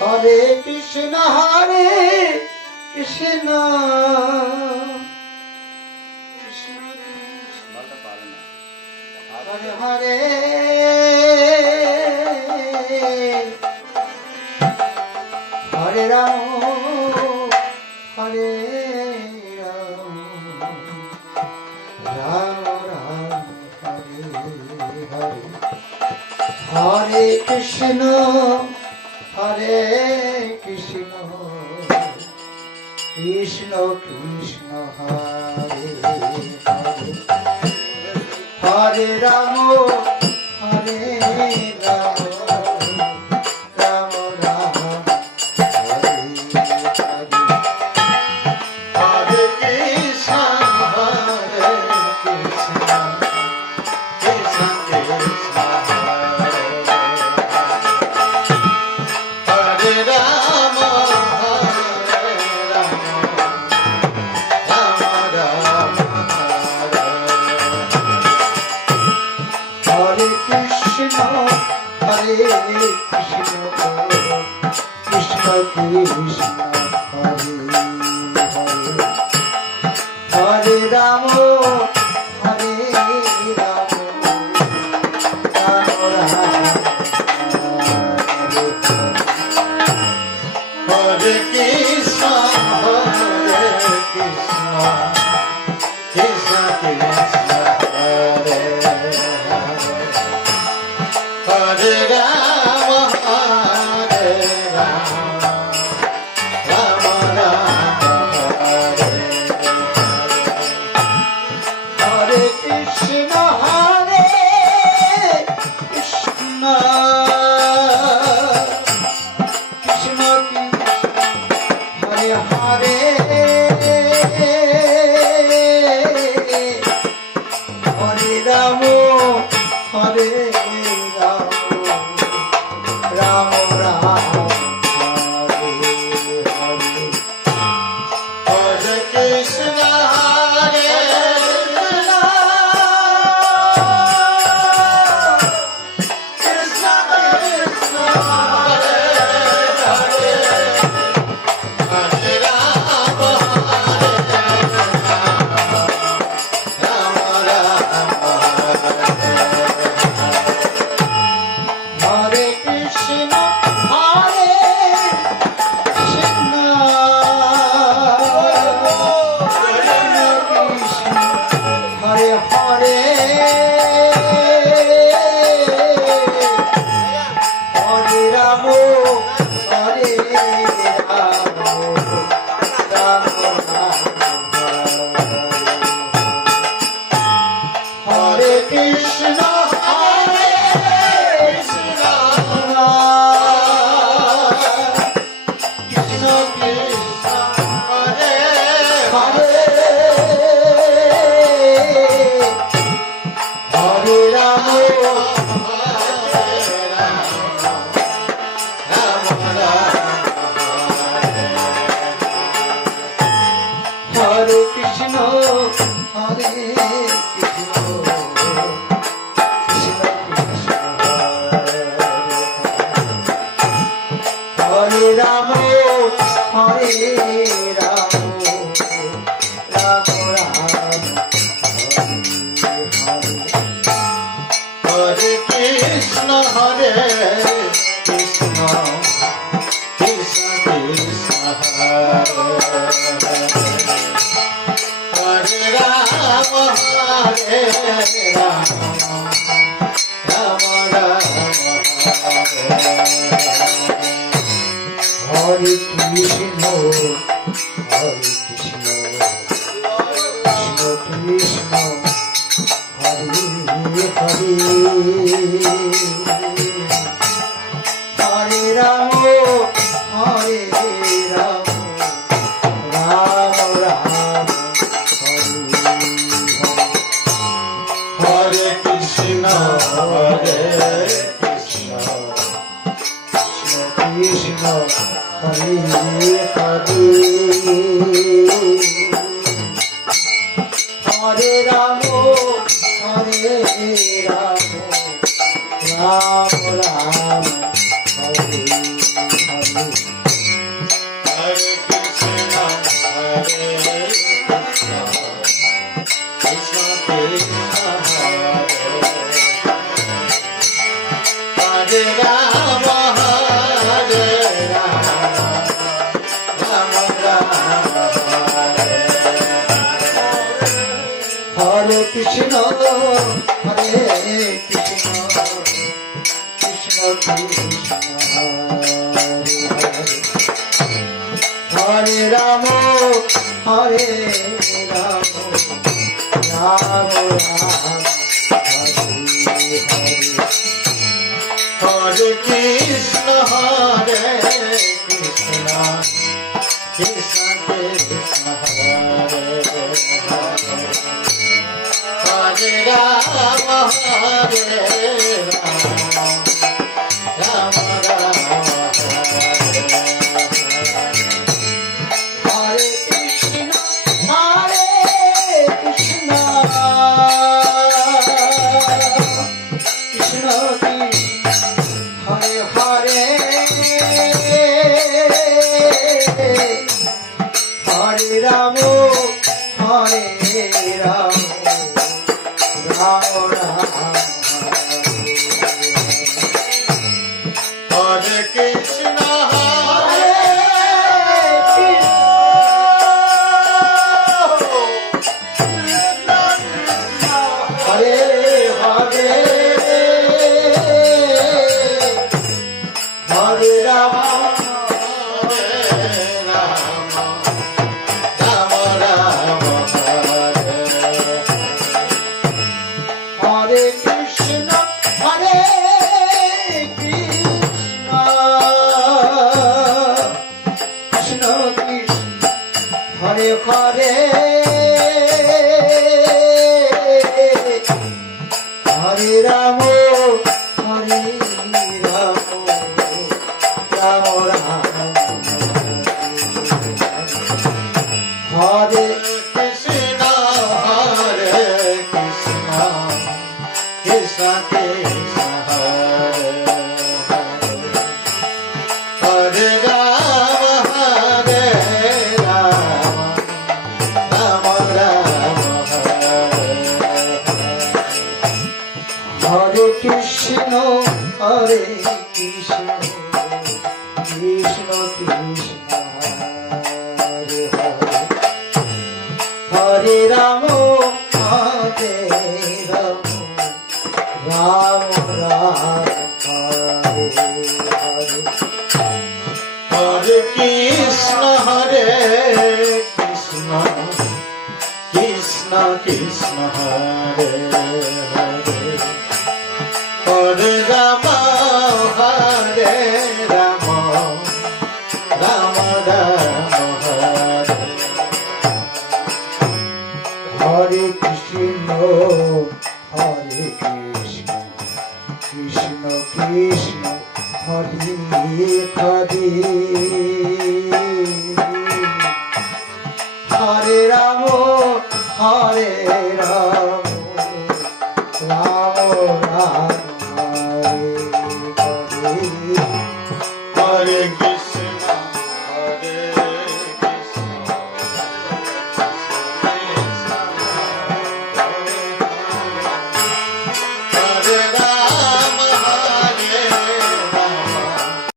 Hare Krishna Hare Krishna Hare Hare Hare Ram Hare Ram Ram Ram Hare Hare Hare Krishna Hare Krishna Krishna Krishna Hare Hare Hare Ram Hare Ram Ram Ram Hare Hare Hare Krishna Hare Krishna Krishna Krishna Hare Ram Hare Ram Ram Ram Hare Krishna Hare Krishna Krishna Krishna Hare Hare Hare Ram Hare Ram Ram Ram Hare Krishna Hare Krishna Krishna Krishna Hare Hare Ram Hare Ram Ram Ram Hare Hare Krishna Hare Krishna Krishna Krishna Hare Hare Hare Ram Hare Ram Ram Ram Hare Hare Hare Krishna Hare Krishna Krishna Hare Hare Hare Ram Hare Ram Ram Hare Krishna Hare Krishna Krishna Hare Hare Hare Ram Hare Ram Ram Ram Hare Krishna Hare Krishna Krishna Krishna Hare Hare Hare Ram Hare Ram Ram Ram Hare Krishna Hare Krishna Krishna Krishna Hare Ram Hare Ram Ram Ram Hare Krishna Hare Krishna Krishna Krishna Hare Ram Hare Ram Ram Ram Hare Krishna Krishna Krishna Hare Hare Hare Ram Hare Ram Ram Ram Hare Hare Hare Krishna Hare Krishna Krishna Hare Hare Hare Ram Hare Ram Ram Ram Hare Hare Hare Rama, Hare Rama, Rama Rama, Hare Hare. Hare Krishna, Hare Krishna, Krishna Krishna, Hare Hare. Hare Rama, Hare Rama, Rama Rama, Hare Hare. Hare Krishna, Krishna Krishna, Hare Hare. Hare Rama, Hare Rama, Rama Rama, Hare Krishna, Hare Hare Hare, Hare Rama, Hare Rama, Rama Rama, Hare Krishna, Hare Krishna, Krishna Krishna, Hare Hare. Hare Rama, Hare Rama, Rama Rama, Hare Krishna, Hare Krishna, Krishna Krishna, Hare Hare. Hare Rama, Hare Rama, Rama Rama, Hare Hare Krishna, Hare Krishna, Krishna Krishna, Hare Hare. Hare Rama, Hare Rama, Rama Rama, Hare Hare. Hare Krishna, Hare Krishna, Krishna Krishna, Hare Hare. Hare Rama, Hare Rama, Rama Rama, Hare. Hare Krishna, Hare Krishna, Krishna Krishna, Hare Hare. Hare Rama, Hare Rama, Rama Rama, Hare Hare. Hare Krishna.